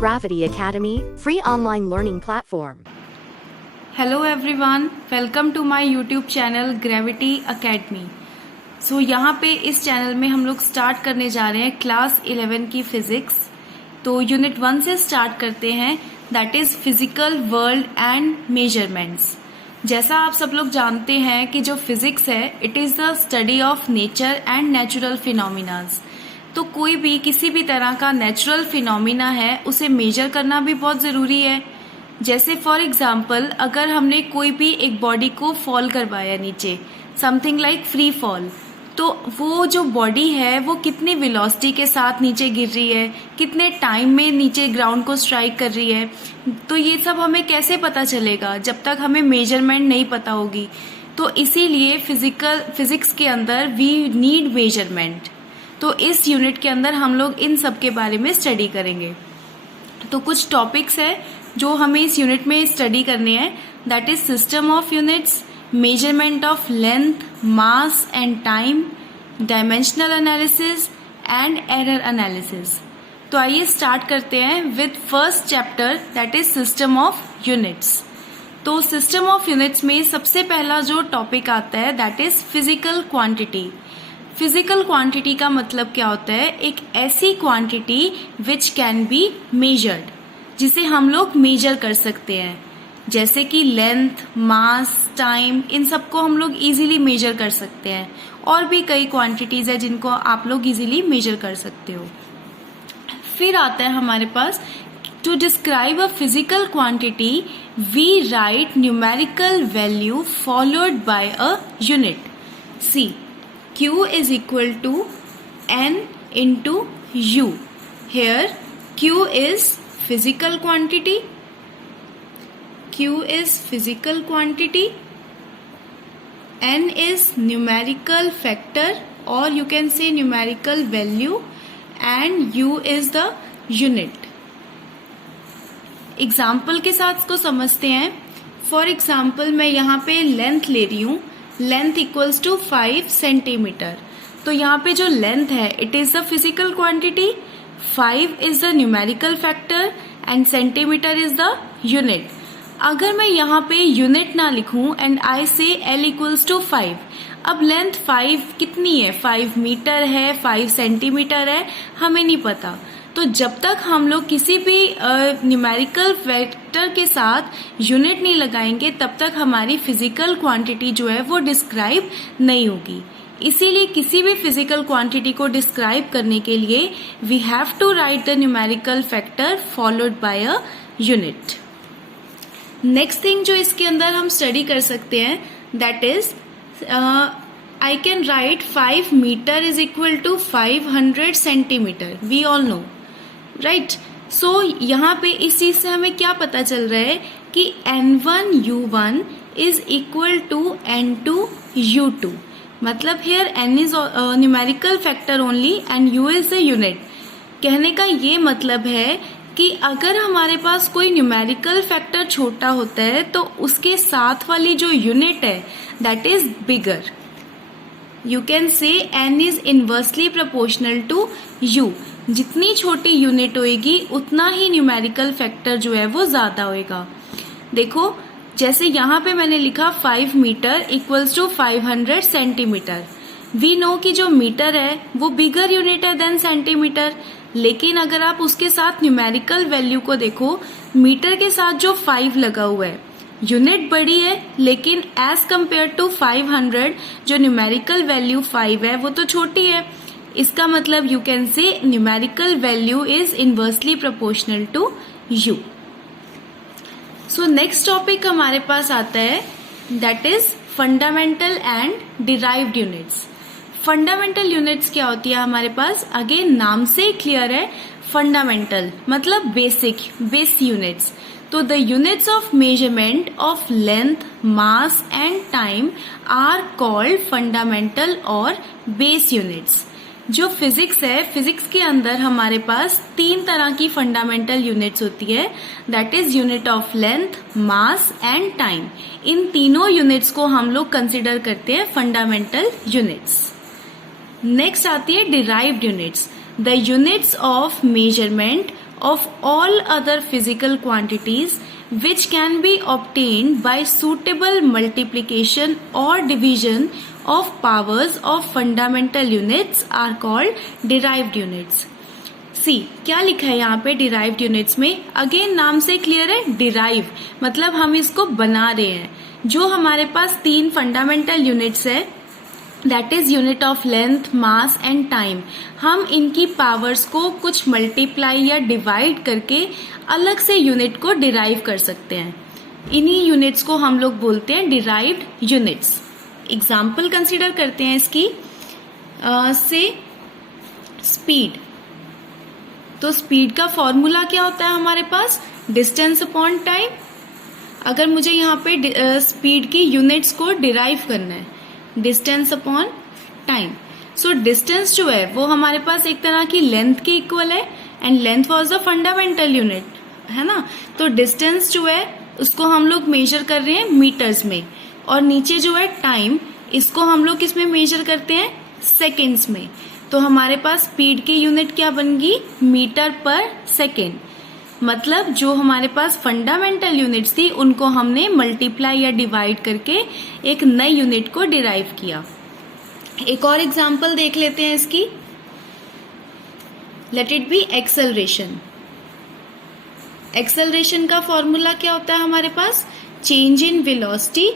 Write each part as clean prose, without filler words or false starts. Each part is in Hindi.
Gravity Academy, free online learning platform. Hello everyone, welcome to my YouTube channel Gravity Academy. So यहाँ पे इस चैनल में हम लोग स्टार्ट करने जा रहे हैं क्लास 11 की फिजिक्स। तो यूनिट 1 से स्टार्ट करते हैं, that is physical world and measurements. जैसा आप सब लोग जानते हैं कि जो फिजिक्स है it is the study of nature and natural phenomenas. तो कोई भी किसी भी तरह का नेचुरल फिनोमिना है उसे मेजर करना भी बहुत ज़रूरी है। जैसे फॉर एग्जाम्पल अगर हमने कोई भी एक बॉडी को फॉल करवाया नीचे, समथिंग लाइक फ्री फॉल, तो वो जो बॉडी है वो कितनी वेलोसिटी के साथ नीचे गिर रही है, कितने टाइम में नीचे ग्राउंड को स्ट्राइक कर रही है, तो ये सब हमें कैसे पता चलेगा जब तक हमें मेजरमेंट नहीं पता होगी। तो इसीलिए फिजिक्स के अंदर वी नीड मेजरमेंट। तो इस यूनिट के अंदर हम लोग इन सब के बारे में स्टडी करेंगे। तो कुछ टॉपिक्स है जो हमें इस यूनिट में स्टडी करने हैं, that is system of units, measurement of length, mass and time, dimensional analysis and error analysis. तो आइए स्टार्ट करते हैं with first chapter, that is system of units. तो सिस्टम ऑफ यूनिट्स में सबसे पहला जो टॉपिक आता है that is physical quantity. Physical quantity का मतलब क्या होता है? एक ऐसी quantity which can be measured, जिसे हम लोग मेजर कर सकते हैं। जैसे कि लेंथ, मास, टाइम, इन सबको हम लोग इजीली मेजर कर सकते हैं। और भी कई क्वांटिटीज है जिनको आप लोग इजीली मेजर कर सकते हो। फिर आता है हमारे पास, to describe a physical quantity we write numerical value followed by a unit. See Q is equal to N into U. Here Q is physical quantity. Q is physical quantity. N is numerical factor or you can say numerical value and U is the unit. Example के साथ इसको समझते हैं। फॉर एग्जाम्पल मैं यहाँ पे लेंथ ले रही हूँ, लेंथ इक्वल्स टू 5 सेंटीमीटर। तो यहाँ पे जो लेंथ है it is the physical quantity, 5 is the numerical factor and centimetre is the unit. अगर मैं यहाँ पे यूनिट ना लिखूं एंड आई से L इक्वल्स टू 5, अब लेंथ 5 कितनी है, 5 मीटर है, 5 सेंटीमीटर है, हमें नहीं पता। तो जब तक हम लोग किसी भी न्यूमेरिकल फैक्टर के साथ यूनिट नहीं लगाएंगे तब तक हमारी फिजिकल क्वांटिटी जो है वो डिस्क्राइब नहीं होगी। इसीलिए किसी भी फिजिकल क्वांटिटी को डिस्क्राइब करने के लिए we have to write the numerical factor followed by a unit. Next thing जो इसके अंदर हम स्टडी कर सकते हैं that is I can write 5 meter is equal to 500 centimeter. We all know, right? So यहाँ पे इस चीज से हमें क्या पता चल रहा है कि N1 U1 is equal to N2 U2. मतलब here N is numerical factor only and U is the unit. कहने का ये मतलब है कि अगर हमारे पास कोई न्यूमेरिकल फैक्टर छोटा होता है तो उसके साथ वाली जो यूनिट है that is bigger. You can say N is inversely proportional to U. जितनी छोटी यूनिट होएगी उतना ही न्यूमेरिकल फैक्टर जो है वो ज्यादा होएगा। देखो जैसे यहाँ पे मैंने लिखा 5 meter equals to 500 centimeter. We know कि जो मीटर है वो बिगर यूनिट है देन सेंटीमीटर, लेकिन अगर आप उसके साथ न्यूमेरिकल वैल्यू को देखो, मीटर के साथ जो 5 लगा हुआ है, यूनिट बड़ी है लेकिन एज कंपेयर टू 500 जो न्यूमेरिकल वैल्यू 5 है वो तो छोटी है। इसका मतलब you can say numerical value is inversely proportional to you. So next topic हमारे पास आता है that is fundamental and derived units. Fundamental units क्या होती है हमारे पास? अगेन नाम से क्लियर है, फंडामेंटल मतलब बेसिक, बेस यूनिट्स। तो the units of measurement of length, mass and time are called fundamental और बेस यूनिट्स। जो फिजिक्स है, फिजिक्स के अंदर हमारे पास 3 तरह की फंडामेंटल यूनिट्स होती है, that is unit of length, mass and time. इन तीनों यूनिट्स को हम लोग कंसिडर करते हैं फंडामेंटल यूनिट्स। नेक्स्ट आती है derived units, the units of measurement of all other physical quantities which can be obtained by suitable multiplication or division of powers of fundamental units are called derived units. सी क्या लिखा है यहाँ पे डिराइव्ड यूनिट्स में? अगेन नाम से क्लियर है, डिराइव मतलब हम इसको बना रहे हैं. जो हमारे पास 3 फंडामेंटल यूनिट्स है, that is unit of length, mass and time, हम इनकी पावर्स को कुछ मल्टीप्लाई या डिवाइड करके अलग से यूनिट को डिराइव कर सकते हैं. इन्हीं यूनिट्स को हम लोग बोलते हैं डिराइव्ड यूनिट्स. एग्जाम्पल कंसिडर करते हैं इसकी. से स्पीड. तो स्पीड का फॉर्मूला क्या होता है हमारे पास? Distance upon time. अगर मुझे यहाँ पे स्पीड की यूनिट्स को डिराइव करना है, distance upon time. So distance जो है वो हमारे पास एक तरह की लेंथ के इक्वल है, and length was the fundamental unit, है ना. तो डिस्टेंस जो है उसको हम लोग मेजर कर रहे हैं मीटर्स में, और नीचे जो है टाइम, इसको हम लोग किसमें मेजर करते हैं? सेकेंड्स में. तो हमारे पास स्पीड की यूनिट क्या बनेगी? मीटर पर सेकेंड. मतलब जो हमारे पास फंडामेंटल यूनिट्स थी उनको हमने मल्टीप्लाई या डिवाइड करके एक नई यूनिट को डिराइव किया. एक और एग्जांपल देख लेते हैं इसकी. Let it be acceleration. Acceleration का फॉर्मूला क्या होता है हमारे पास? Change in velocity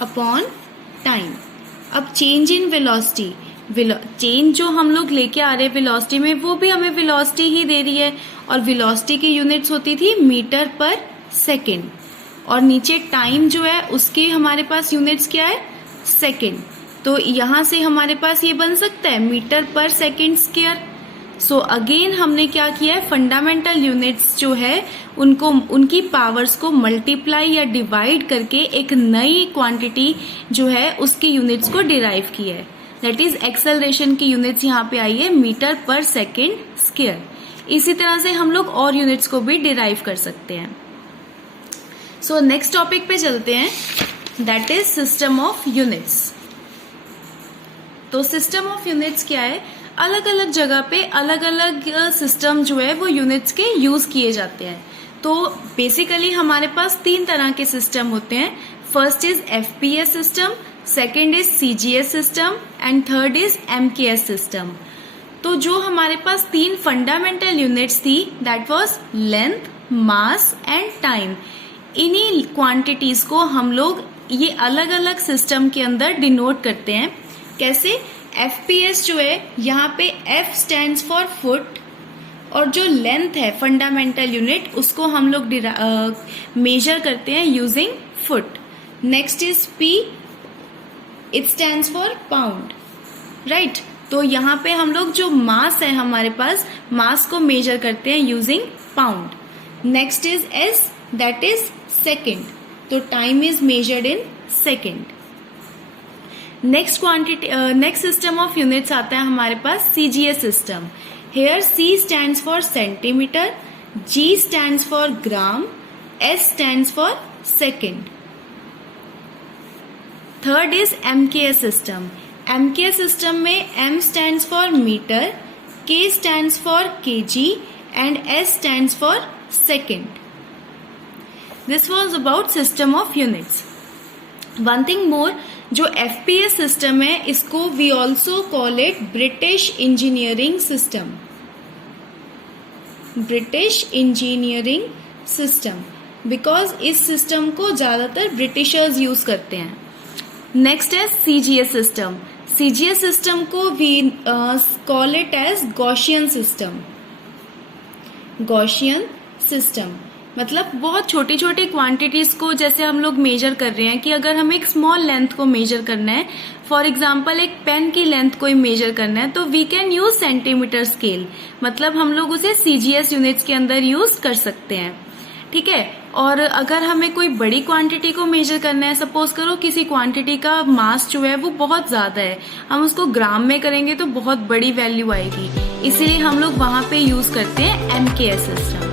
upon time. अब चेंज इन वेलोसिटी, चेंज जो हम लोग लेके आ रहे हैं वेलोसिटी में, वो भी हमें वेलोसिटी ही दे रही है, और वेलोसिटी की यूनिट्स होती थी मीटर पर सेकेंड, और नीचे टाइम जो है उसकी हमारे पास यूनिट्स क्या है? सेकेंड. तो यहां से हमारे पास ये बन सकता है मीटर पर सेकेंड स्क्वायर. सो अगेन हमने क्या किया है? फंडामेंटल यूनिट्स जो है उनको, उनकी पावर्स को मल्टीप्लाई या डिवाइड करके एक नई क्वांटिटी जो है उसकी यूनिट्स को डिराइव किया है. दैट इज एक्सेलरेशन की यूनिट्स यहाँ पे आई है मीटर पर सेकेंड स्क्वायर. इसी तरह से हम लोग और यूनिट्स को भी डिराइव कर सकते हैं. सो नेक्स्ट टॉपिक पे चलते हैं, that is system of units. तो सिस्टम ऑफ यूनिट्स क्या है? अलग अलग जगह पे अलग अलग सिस्टम जो है वो यूनिट्स के यूज किए जाते हैं. तो बेसिकली हमारे पास 3 तरह के सिस्टम होते हैं. First is FPS system, second is CGS system, and third is MKS system. तो जो हमारे पास 3 फंडामेंटल यूनिट्स थी, that was length, mass and time. इन्हीं क्वांटिटीज को हम लोग ये अलग अलग सिस्टम के अंदर डिनोट करते हैं. कैसे? एफपीएस जो है यहाँ पे एफ स्टैंड्स फॉर फुट, और जो लेंथ है फंडामेंटल यूनिट उसको हम लोग मेजर करते हैं using foot. Next is P, it stands for pound, right. तो यहाँ पे हम लोग जो मास है हमारे पास, मास को मेजर करते हैं using pound. Next is S, that is second. तो time is measured in second. Next quantity, next system of units आता है हमारे पास CGS system. Here C stands for centimetre, G stands for gram, S stands for second. Third is MKS system. MKS system में M stands for metre, K stands for KG, and S stands for second. This was about system of units. One thing more, जो एफपीएस सिस्टम है इसको we also call it British engineering system. British engineering system, because इस सिस्टम को ज्यादातर ब्रिटिशर्स यूज करते हैं. नेक्स्ट है सीजीएस सिस्टम. सीजीएस सिस्टम को we call it as Gaussian system. Gaussian system मतलब बहुत छोटी छोटी क्वांटिटीज को जैसे हम लोग मेजर कर रहे हैं कि अगर हमें एक स्मॉल लेंथ को मेजर करना है, फॉर एग्जांपल एक पेन की लेंथ को मेजर करना है, तो we can use centimeter scale. मतलब हम लोग उसे सीजीएस यूनिट्स के अंदर यूज कर सकते हैं. ठीक है. और अगर हमें कोई बड़ी क्वांटिटी को मेजर करना है, सपोज करो किसी क्वांटिटी का मास जो है वो बहुत ज्यादा है, हम उसको ग्राम में करेंगे तो बहुत बड़ी वैल्यू आएगी, इसीलिए हम लोग वहां पे यूज करते हैं MKS system.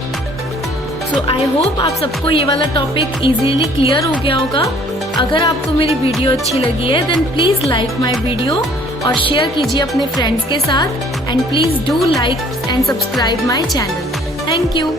So I hope आप सबको ये वाला टॉपिक इजीली क्लियर हो गया होगा. अगर आपको मेरी वीडियो अच्छी लगी है then please like my video, और शेयर कीजिए अपने फ्रेंड्स के साथ and please do like and subscribe my channel. Thank you.